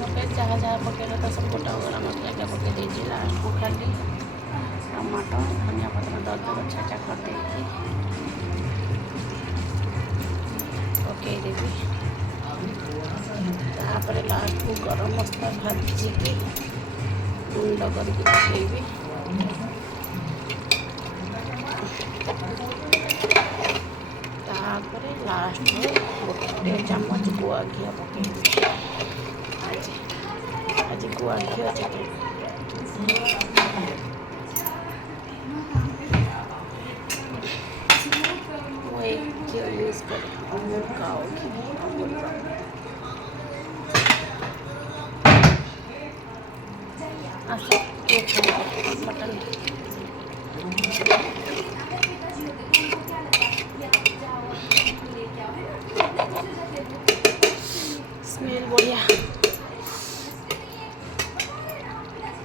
पके जहाँ जहाँ पकेगा तो सब गोटा वगैरह मसला क्या पके दीजिए लास्ट को खाली टमाटो धनिया पत्र दरदर छेचा कर देगी पकईदेवी तापर लास्ट को गरम मसला भाजिकी गुंड करके पकईबी तापर लास्ट गोटे चामच गुआ घी पकईबी आज गुआ घी चिकेन घी यूज कर अमूल काऊ घी अमूल मटन स्मेल बढ़िया।